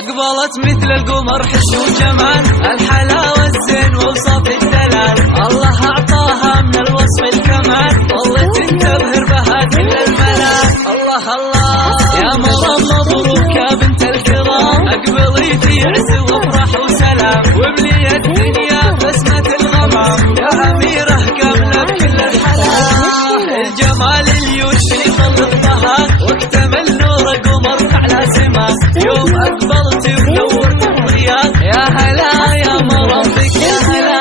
أقبلت مثل القمر حسن وجمال، الحلاوة الزين ووصف الدلال، الله أعطاها من الوصف الكمال، ظلت تنتبهر بها كل الملال. الله الله يا مرام مبروك يا بنت الكرام، أقبلي في عز وافرح وسلام، وابلي الدنيا بسمة الغمام، يا أميرة قبل بكل الحلال. الجمال اليوش يظل الطهار، واكتمل نور قمر على سماه، يوم أقبلت ونورت الضياء، يا هلا يا مرام بك يا هلا.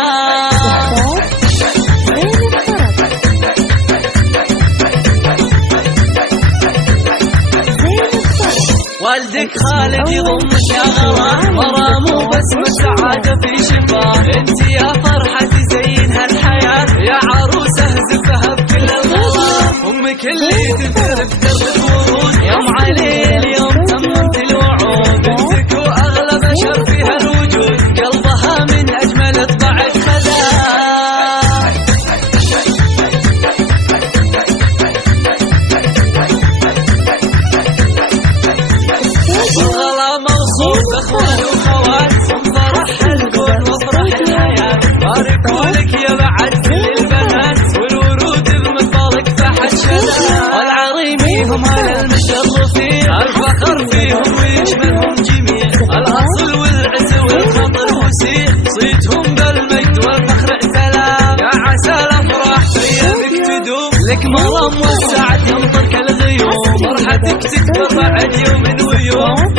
والدك خالد يضمك يا غرام، مرام وبسمة سعادة في شفاه، انت يا فرحة تزين هالحياة، يا عروسة زفها بكل الغرام، امك اللي تثير بدرب الورود، يا ام علي اليوم تممت الوعود، بنتك واغلى بشر فيها الوجود، قلبها من اجمل طبعك خذاه. والغلا موصوف اخوان وخوات، فرح الكون وافرح الحياة، باركوا لك يا بعد كل البنات، والورود بمقبلك فحت شذا، والعريميهم على المشرفين، الفخر فيهم ويشملهم جميع، الاصل والعز والخطر وسيع، صيتهم بالمجد والفخر اعتلى، يا عسى الافراح بايامك تدوم، لك مرام والسعد يمطر كالغيوم، فرحتك تكبر بعد يوم ويوم.